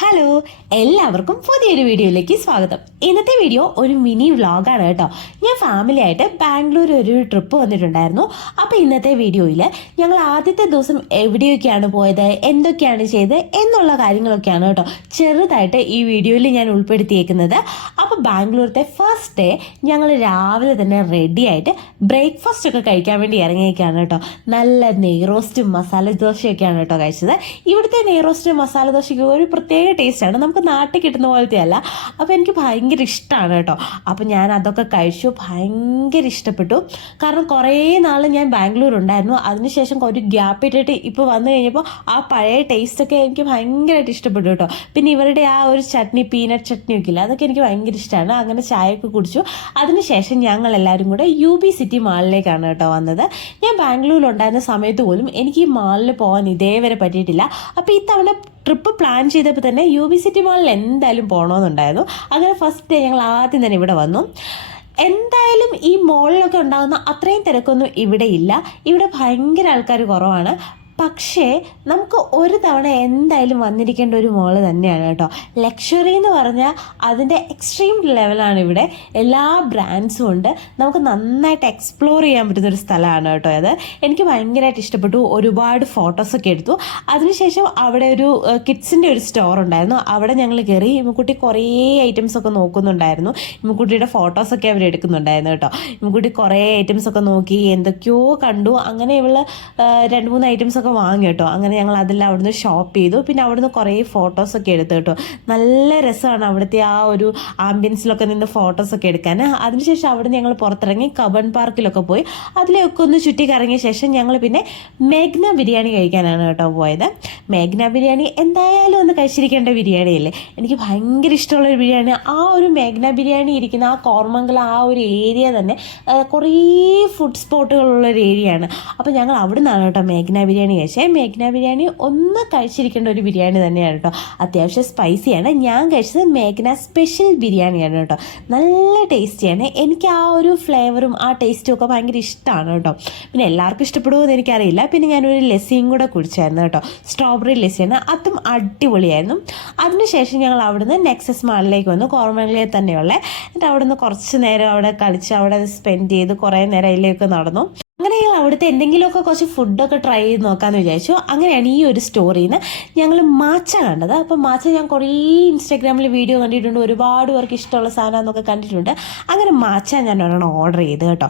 Hello, എല്ലാവർക്കും പുതിയൊരു വീഡിയോയിലേക്ക് സ്വാഗതം. ഇന്നത്തെ വീഡിയോ ഒരു മിനി വ്ളോഗാണ് കേട്ടോ. ഞാൻ ഫാമിലി ആയിട്ട് ബാംഗ്ലൂർ ഒരു ട്രിപ്പ് വന്നിട്ടുണ്ടായിരുന്നു. അപ്പോൾ ഇന്നത്തെ വീഡിയോയിൽ ഞങ്ങൾ ആദ്യത്തെ ദിവസം എവിടെയൊക്കെയാണ് പോയത്, എന്തൊക്കെയാണ് ചെയ്തത് എന്നുള്ള കാര്യങ്ങളൊക്കെയാണ് കേട്ടോ ചെറുതായിട്ട് ഈ വീഡിയോയിൽ ഞാൻ ഉൾപ്പെടുത്തിയേക്കുന്നത്. അപ്പോൾ ബാംഗ്ലൂരത്തെ ഫസ്റ്റ് ഡേ ഞങ്ങൾ രാവിലെ തന്നെ റെഡി ആയിട്ട് ബ്രേക്ക്ഫാസ്റ്റ് ഒക്കെ കഴിക്കാൻ വേണ്ടി ഇറങ്ങിയേക്കാണ് കേട്ടോ. നല്ല നെയ്റോസ്റ്റും മസാല ദോശയൊക്കെയാണ് കേട്ടോ കഴിച്ചത്. ഇവിടുത്തെ നെയ്റോസ്റ്റും മസാല ദോശയ്ക്ക് ഒരു പ്രത്യേക ടേസ്റ്റാണ്, നമുക്ക് നാട്ടിൽ കിട്ടുന്ന പോലത്തെ അല്ല. അപ്പോൾ എനിക്ക് ഭയങ്കര ഇഷ്ടമാണ് കേട്ടോ. അപ്പോൾ ഞാൻ അതൊക്കെ കഴിച്ചു, ഭയങ്കര ഇഷ്ടപ്പെട്ടു. കാരണം കുറേ നാൾ ഞാൻ ബാംഗ്ലൂർ ഉണ്ടായിരുന്നു, അതിനുശേഷം ഒരു ഗ്യാപ്പ് ഇട്ടിട്ട് ഇപ്പോൾ വന്നു കഴിഞ്ഞപ്പോൾ ആ പഴയ ടേസ്റ്റൊക്കെ എനിക്ക് ഭയങ്കരമായിട്ട് ഇഷ്ടപ്പെട്ടു കേട്ടോ. പിന്നെ ഇവരുടെ ആ ഒരു ചട്നി, പീനട്ട് ചട്നി ഒക്കെ ഇല്ല, അതൊക്കെ എനിക്ക് ഭയങ്കര ഇഷ്ടമാണ്. അങ്ങനെ ചായയൊക്കെ കുടിച്ചു. അതിനുശേഷം ഞങ്ങൾ എല്ലാവരും കൂടെ UB സിറ്റി മാളിലേക്കാണ് കേട്ടോ വന്നത്. ഞാൻ ബാംഗ്ലൂരിലുണ്ടായിരുന്ന സമയത്ത് പോലും എനിക്ക് ഈ മാളിൽ പോകാൻ ഇതേവരെ പറ്റിയിട്ടില്ല. അപ്പോൾ ഇത്തവണ ട്രിപ്പ് പ്ലാൻ ചെയ്തപ്പോൾ തന്നെ UB സിറ്റി മാളിൽ എന്തായാലും പോകണമെന്നുണ്ടായിരുന്നു. അങ്ങനെ ഫസ്റ്റ് ഡേ ഞങ്ങൾ ആദ്യം തന്നെ ഇവിടെ വന്നു. എന്തായാലും ഈ മോളിലൊക്കെ ഉണ്ടാകുന്ന അത്രയും തിരക്കൊന്നും ഇവിടെ ഇല്ല. ഇവിടെ ഭയങ്കര ആൾക്കാർ കുറവാണ്. പക്ഷേ നമുക്ക് ഒരു തവണ എന്തായാലും വന്നിരിക്കേണ്ട ഒരു മോള് തന്നെയാണ് കേട്ടോ. ലക്ഷറി എന്ന് പറഞ്ഞാൽ അതിൻ്റെ എക്സ്ട്രീം ലെവലാണ് ഇവിടെ. എല്ലാ ബ്രാൻഡ്സും ഉണ്ട്, നമുക്ക് നന്നായിട്ട് എക്സ്പ്ലോർ ചെയ്യാൻ പറ്റുന്നൊരു സ്ഥലമാണ് കേട്ടോ അത്. എനിക്ക് ഭയങ്കരമായിട്ട് ഇഷ്ടപ്പെട്ടു. ഒരുപാട് ഫോട്ടോസൊക്കെ എടുത്തു. അതിനുശേഷം അവിടെ ഒരു കിഡ്സിൻ്റെ ഒരു സ്റ്റോർ ഉണ്ടായിരുന്നു, അവിടെ ഞങ്ങൾ കയറി. ഇമ്മക്കുട്ടി കുറേ ഐറ്റംസൊക്കെ നോക്കുന്നുണ്ടായിരുന്നു. ഇമ്മക്കുട്ടിയുടെ ഫോട്ടോസൊക്കെ അവർ എടുക്കുന്നുണ്ടായിരുന്നു കേട്ടോ. ഇമ്മക്കുട്ടി കുറേ ഐറ്റംസൊക്കെ നോക്കി, എന്തൊക്കെയോ കണ്ടു. അങ്ങനെ ഇവള് 2-3 ഐറ്റംസൊക്കെ വാങ്ങി കേട്ടോ. അങ്ങനെ ഞങ്ങൾ അതെല്ലാം അവിടുന്ന് ഷോപ്പ് ചെയ്തു. പിന്നെ അവിടുന്ന് കുറേ ഫോട്ടോസൊക്കെ എടുത്തു കേട്ടോ. നല്ല രസമാണ് അവിടുത്തെ ആ ഒരു ആംബിയൻസിലൊക്കെ നിന്ന് ഫോട്ടോസൊക്കെ എടുക്കാൻ. അതിനുശേഷം അവിടുന്ന് ഞങ്ങൾ പുറത്തിറങ്ങി കബൺ പാർക്കിലൊക്കെ പോയി അതിലൊക്കെ ഒന്ന് ചുറ്റി കറങ്ങിയ ശേഷം ഞങ്ങൾ പിന്നെ മേഘ്ന ബിരിയാണി കഴിക്കാനാണ് കേട്ടോ പോയത്. മേഘ്ന ബിരിയാണി എന്തായാലും ഒന്ന് കഴിച്ചിരിക്കേണ്ട ബിരിയാണിയല്ലേ. എനിക്ക് ഭയങ്കര ഇഷ്ടമുള്ളൊരു ബിരിയാണി. ആ ഒരു മേഘ്ന ബിരിയാണി ഇരിക്കുന്ന ആ കോർമംഗലം ആ ഒരു ഏരിയ തന്നെ കുറേ ഫുഡ് സ്പോട്ടുകളുള്ളൊരു ഏരിയയാണ്. അപ്പോൾ ഞങ്ങൾ അവിടെ നിന്നാണ് കേട്ടോ മേഘ്ന ബിരിയാണി കഴിച്ചേ. മേഘ്ന ബിരിയാണി ഒന്ന് കഴിച്ചിരിക്കേണ്ട ഒരു ബിരിയാണി തന്നെയാണ് കേട്ടോ. അത്യാവശ്യം സ്പൈസിയാണ്. ഞാൻ കഴിച്ചത് മേഘ്ന സ്പെഷ്യൽ ബിരിയാണിയാണ് കേട്ടോ. നല്ല ടേസ്റ്റിയാണ്. എനിക്ക് ആ ഒരു ഫ്ലേവറും ആ ടേസ്റ്റും ഒക്കെ ഭയങ്കര ഇഷ്ടമാണ് കേട്ടോ. പിന്നെ എല്ലാവർക്കും ഇഷ്ടപ്പെടുമോ എന്ന് എനിക്കറിയില്ല. പിന്നെ ഞാനൊരു ലസ്സിയും കൂടെ കുടിച്ചായിരുന്നു കേട്ടോ. സ്ട്രോബെറി ലസ്സിയാണ്, അതും അടിപൊളിയായിരുന്നു. അതിനുശേഷം ഞങ്ങൾ അവിടുന്ന് നെക്സസ് മാളിലേക്ക് വന്നു, കോർമംഗലയിൽ തന്നെയുള്ള. എന്നിട്ട് അവിടുന്ന് കുറച്ച് നേരം അവിടെ കളിച്ച് അവിടെ സ്പെൻഡ് ചെയ്ത് കുറേ നേരം അതിലേക്ക് നടന്നു. അങ്ങനെ ഞങ്ങൾ അവിടുത്തെ എന്തെങ്കിലുമൊക്കെ കുറച്ച് ഫുഡൊക്കെ ട്രൈ ചെയ്ത് നോക്കാമെന്ന് വിചാരിച്ചു. അങ്ങനെയാണ് ഈ ഒരു സ്റ്റോറിയിൽ നിന്ന് ഞങ്ങൾ മാച്ച കണ്ടത്. അപ്പോൾ മാച്ച ഞാൻ കുറേ ഇൻസ്റ്റാഗ്രാമിൽ വീഡിയോ കണ്ടിട്ടുണ്ട്, ഒരുപാട് പേർക്ക് ഇഷ്ടമുള്ള സാധനമെന്നൊക്കെ കണ്ടിട്ടുണ്ട്. അങ്ങനെ മാച്ച ഞാൻ ഒരെണ്ണം ഓർഡർ ചെയ്ത് കേട്ടോ.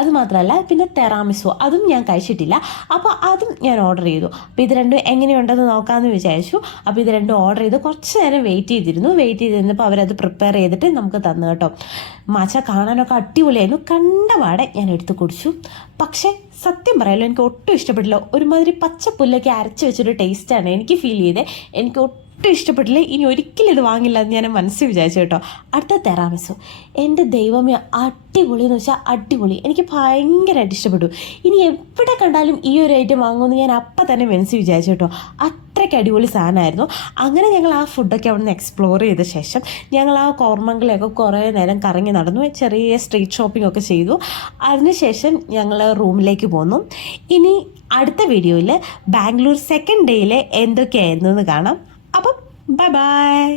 അത് മാത്രമല്ല പിന്നെ തെറാമിസു, അതും ഞാൻ കഴിച്ചിട്ടില്ല. അപ്പോൾ അതും ഞാൻ ഓർഡർ ചെയ്തു. അപ്പോൾ ഇത് രണ്ടും എങ്ങനെയുണ്ടെന്ന് നോക്കാമെന്ന് വിചാരിച്ചു. അപ്പോൾ ഇത് രണ്ടും ഓർഡർ ചെയ്ത് കുറച്ച് നേരം വെയിറ്റ് ചെയ്തിരുന്നപ്പോൾ അവരത് പ്രിപ്പയർ ചെയ്തിട്ട് നമുക്ക് തന്നു കേട്ടോ. മാച്ച കാണാനൊക്കെ അടിപൊളിയായിരുന്നു. കണ്ടപാടെ ഞാൻ എടുത്ത് കുടിച്ചു. പക്ഷേ സത്യം പറയാലോ എനിക്ക് ഒട്ടും ഇഷ്ടപ്പെട്ടില്ല. ഒരുമാതിരി പച്ചപ്പുല്ലൊക്കെ അരച്ച് വെച്ചൊരു ടേസ്റ്റാണ് എനിക്ക് ഫീൽ ചെയ്തത്. എനിക്ക് ഒട്ടും ഇഷ്ടപ്പെട്ടില്ല. ഇനി ഒരിക്കലും ഇത് വാങ്ങില്ല എന്ന് ഞാൻ മനസ്സിൽ വിചാരിച്ചു കേട്ടോ. അടുത്ത തെറാമിസു, എൻ്റെ ദൈവമേ അടിപൊളി എന്ന് വെച്ചാൽ അടിപൊളി. എനിക്ക് ഭയങ്കരമായിട്ട് ഇഷ്ടപ്പെട്ടു. ഇനി എവിടെ കണ്ടാലും ഈ ഒരു ഐറ്റം വാങ്ങുമെന്ന് ഞാൻ അപ്പം തന്നെ മനസ്സിൽ വിചാരിച്ചു കേട്ടോ. അത്രയ്ക്ക് അടിപൊളി സാധനമായിരുന്നു. അങ്ങനെ ഞങ്ങൾ ആ ഫുഡൊക്കെ അവിടെ നിന്ന് എക്സ്പ്ലോർ ചെയ്ത ശേഷം ഞങ്ങൾ ആ കോർമംഗലയൊക്കെ കുറേ നേരം കറങ്ങി നടന്നു, ചെറിയ സ്ട്രീറ്റ് ഷോപ്പിംഗ് ഒക്കെ ചെയ്തു. അതിനുശേഷം ഞങ്ങൾ റൂമിലേക്ക് പോന്നു. ഇനി അടുത്ത വീഡിയോയിൽ ബാംഗ്ലൂർ സെക്കൻഡ് ഡേയിൽ എന്തൊക്കെയായിരുന്നു എന്ന് കാണാം. അപ്പം ബൈ ബൈ.